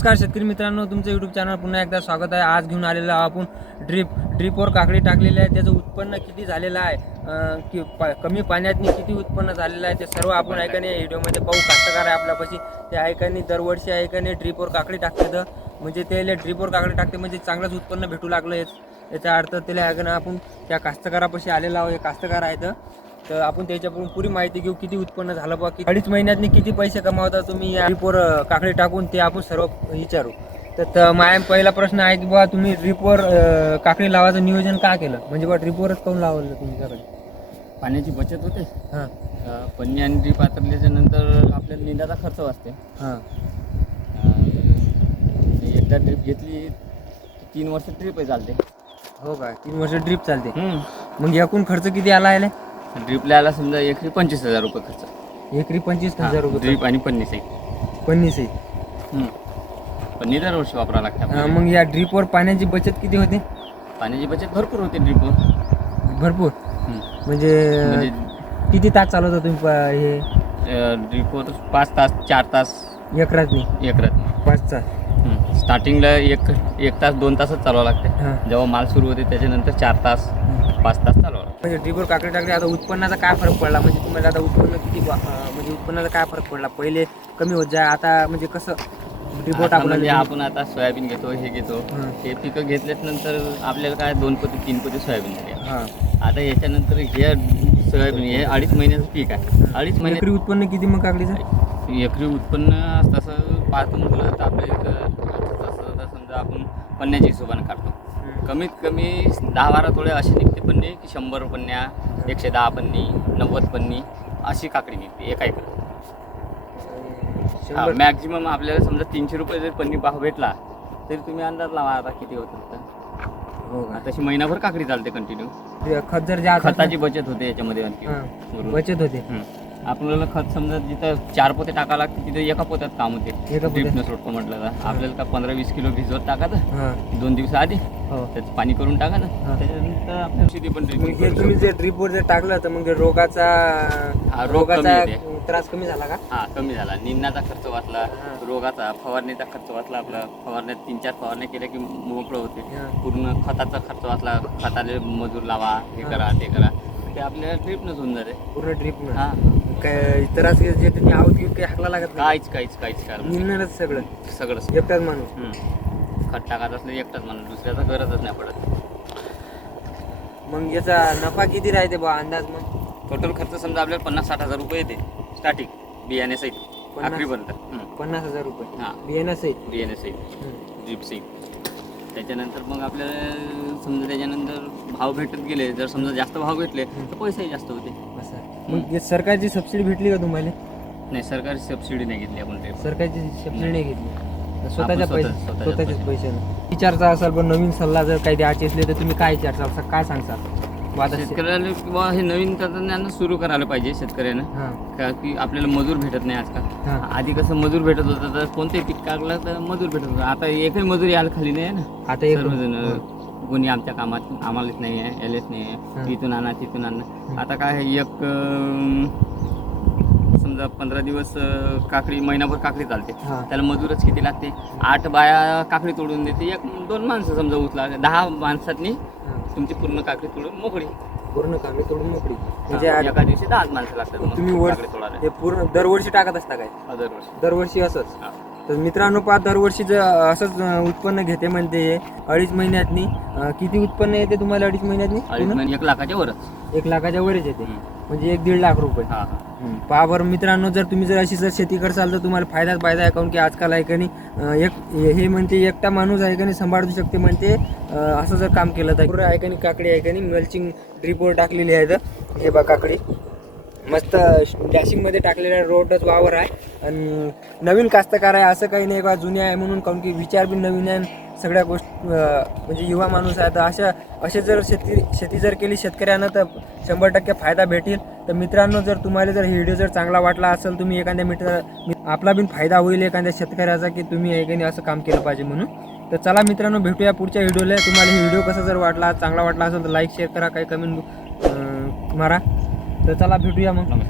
नमस्कार शेतकरी मित्रांनो, तुमचं यूट्यूब चॅनल पुन्हा एकदा स्वागत आहे। आज घेऊन आलेलो आपण ड्रीपवर काकडी टाकलेली आहे। त्याचं उत्पन्न किती झालेलं आहे, कमी पाण्यात किती उत्पन्न झालेलं आहे ते सर्व आपण ऐकाने या व्हिडिओमध्ये पाहू। कास्तकार आहे आपल्यापाशी, ते ऐकाने दरवर्षी ऐकाने ड्रीपवर काकडी टाकतात, म्हणजे त्याला ड्रीपवर काकडी टाकते म्हणजे चांगलंच उत्पन्न भेटू लागलं। याचा अर्थ त्याला ऐकाने आपण त्या कास्तकारापाशी आलेला आहोत। हे कास्तकार आहेत, तर आपण त्याच्याकडून पुरी माहिती घेऊ, किती उत्पन्न झालं बा, की 2.5 महिन्यातनी किती पैसे कमावता तुम्ही या ड्रीपवर काकडी टाकून, ते आपण सर्व विचारू। तर माझा पहिला प्रश्न आहे की बा तुम्ही ड्रीपवर काकडी लावायचं नियोजन का केलं, म्हणजे बा ड्रीपवरच काऊन लावलं तुमच्याकडे? पाण्याची बचत होते। हां, पन्नी आणि ड्रीप आतरल्याच्या नंतर आपल्याला निंदाचा खर्च वाचते। हां, एकदा ड्रीप घेतली 3 वर्ष ड्रीप चालते। हो का, 3 वर्ष ड्रीप चालते। मग एकूण खर्च किती आला आहे? ड्रीपला आला समजा एकरी 25,000 रुपये खर्च। एकरी 25,000 रुपये ड्रीप आणि पन्नी सहित। पन्नी सहित पन्नी दरवर्षी वापरावं लागतं आपल्याला। मग या ड्रीपवर पाण्याची बचत किती होते? पाण्याची बचत भरपूर होते ड्रीपवर। भरपूर म्हणजे किती तास चालवता तुम्ही हे ड्रीपवर? 5 तास 4 तास एकरात नाही? एकरात 5 तास। स्टार्टिंगला एक तास 2 तासच चालवावं लागते। जेव्हा माल सुरू होते त्याच्यानंतर 4 तास 5 तास चालवावं लागतं। म्हणजे ड्रीपवर काकडी टाकली, आता उत्पन्नाचा काय फरक पडला? म्हणजे तुम्हाला आता उत्पन्न किती म्हणजे उत्पन्नाचा काय फरक पडला? पहिले कमी होत जाय, आता म्हणजे कसं ड्रीपवर टाकलं? आपण आता सोयाबीन घेतो, हे घेतो, हे पिकं घेतल्याच नंतर आपल्याला काय 2 पोते 3 पोते सोयाबीन झाली। आता याच्यानंतर हे सोयाबीन हे 2.5 महिन्याचं पीक आहे। 2.5 महिने एकरी उत्पन्न किती मग काकडीचं? एकरी उत्पन्न तसं पाहतो म्हटलं तर आपल्या तसं समजा आपण पन्न्याच्या हिशोबाने काढतो। कमीत कमी 10-12 तोडे असे निघते पन्नी, की 100 पन्न्या, 110 पन्नी, 90 पन्नी अशी काकडी निघते एका एकर। मॅक्झिमम आपल्याला समजा 300 रुपये जर पन्नी भाव भेटला तरी तुम्ही अंदाज लावा आता किती होतं। हो, तशी महिनाभर काकडी चालते कंटिन्यू। खत जर जास्त खताची बचत होते याच्यामध्ये आणखी बचत होते। आपल्याला खत समजा जिथं 4 पोते टाकावं लागते तिथे एका पोत्यात काम होते। ड्रीपनं सोडतो म्हटलं तर आपल्याला का 15-20 किलो भिजवत टाकायचं 2 दिवस आधी, त्याचं पाणी करून टाकायचं, त्याच्यानंतर आपल्याला शेती पण तुम्ही जे ड्रीपवर जर टाकलं तर मग रोगाचा त्रास कमी झाला का? हा, कमी झाला। निंदाचा खर्च वाचला, रोगाचा, फवारणीचा खर्च वाचला। आपला फवारण्यात 3-4 फवारण्या केल्या की मोकळं होते। पूर्ण खताचा खर्च वाचला, खताले मजूर लावा, हे करा ते करा, ते आपल्याला ड्रीपनंच होऊन जाते पूर्ण ड्रीपनं। हा, काय त्रास जे तुम्ही आहोत की काही हाकला लागत? काहीच कारण निघणारच सगळं एकटाच माणूस। खत टाकायचं असलं एकटाच माणूस, दुसऱ्याचा गरजच नाही पडत। मग याचा नफा किती राहते बा अंदाज? मग टोटल खर्च समजा आपल्याला 50-60 हजार रुपये येते स्टार्टिंग बियाणे सहित आखरीपर्यंत। 50,000 रुपये हां, बियाणं बियाणे सहित ड्रीप सहित। त्याच्यानंतर मग आपल्याला समजा त्याच्यानंतर भाव भेटत गेले, जर समजा जास्त भाव भेटले तर पैसेही जास्त होते। असं मग सरकारची सबसिडी भेटली का तुम्हाला? नाही, सरकारी सबसिडी नाही घेतली आपण। सरकारची सबसिडी नाही घेतली, स्वतःच्याच पैशाने विचारता असाल। पण नवीन सल्ला जर काही द्यायचे असले तर तुम्ही काय विचारता, काय सांगता शेतकऱ्याला? किंवा हे नवीन तंत्रज्ञान सुरू करायला पाहिजे शेतकऱ्यानं, का की आपल्याला मजूर भेटत नाही आजकाल। आधी कसं मजूर भेटत होतं, तर कोणतेही पीक काढलं तर मजूर भेटत होतं। आता एकही मजूर यायला खाली नाही आहे ना। आता सर्वजण कोणी आमच्या कामात आम्हालाच नाही आहे, यायलाच नाही आहे, तिथून आणा तिथून आणा। आता काय एक समजा 15 दिवस काकडी, महिनाभर काकडी चालते, त्याला मजूरच किती लागते? 8 बाया काकडी तोडून देते, 1-2 माणसं समजा उचला, 10 माणसांनी तुमची पूर्ण काकडी तोडून मोकळी। पूर्ण काकडी तोडून मोकळी म्हणजे एका दिवशी 10 माणसं लागतात। तुम्ही पूर्ण दरवर्षी टाकत असता काय? दरवर्षी असंच? तर मित्रांनो पहा, दरवर्षी जर असंच उत्पन्न घेते म्हणते 2.5 महिन्यातनी किती उत्पन्न येते तुम्हाला? 2.5 महिन्यातनी 1 लाखाच्या वरच। 1 लाखाच्या वरच येते, म्हणजे 1-1.5 लाख रुपये। पहा बरं मित्रांनो, जर तुम्ही जर अशी जर शेती करसाल तर तुम्हाला फायदा आहे, काऊन की आजकाल आहे का नाही हे म्हणते एकटा माणूस आहे का नाही सांभाळू शकते म्हणते, असं जर काम केलं तर पुरं आहे का नाही काकडी आहे का नाही मल्चिंग ड्रीपवर टाकलेली आहे। तर हे बा काकडी मस्त डॅशिंगमध्ये टाकलेला रोडच वावर आहे, आणि नवीन कास्तकार आहे असं काही नाही बा जुने आहे म्हणून, काऊन की विचार बी नवीन आहे, सगळ्या गोष्टी म्हणजे युवा माणूस आहे। तर असे जर शेती जर केली शेतकऱ्यांना तर 100% फायदा भेटेल। तर मित्रांनो, जर तुम्हाला जर व्हिडिओ जर चांगला वाटला असेल, तुम्ही एखाद्या आपला बी फायदा होईल एखाद्या शेतकऱ्याचा, की तुम्ही एखाद्याने असं काम केलं पाहिजे म्हणून। तर चला मित्रांनो, भेटूया पुढच्या व्हिडिओला। तुम्हाला हे व्हिडिओ कसा जर वाटला, चांगला वाटला असेल तर लाईक शेअर करा, काही कमेंट मारा। तर चला भेटूया मग।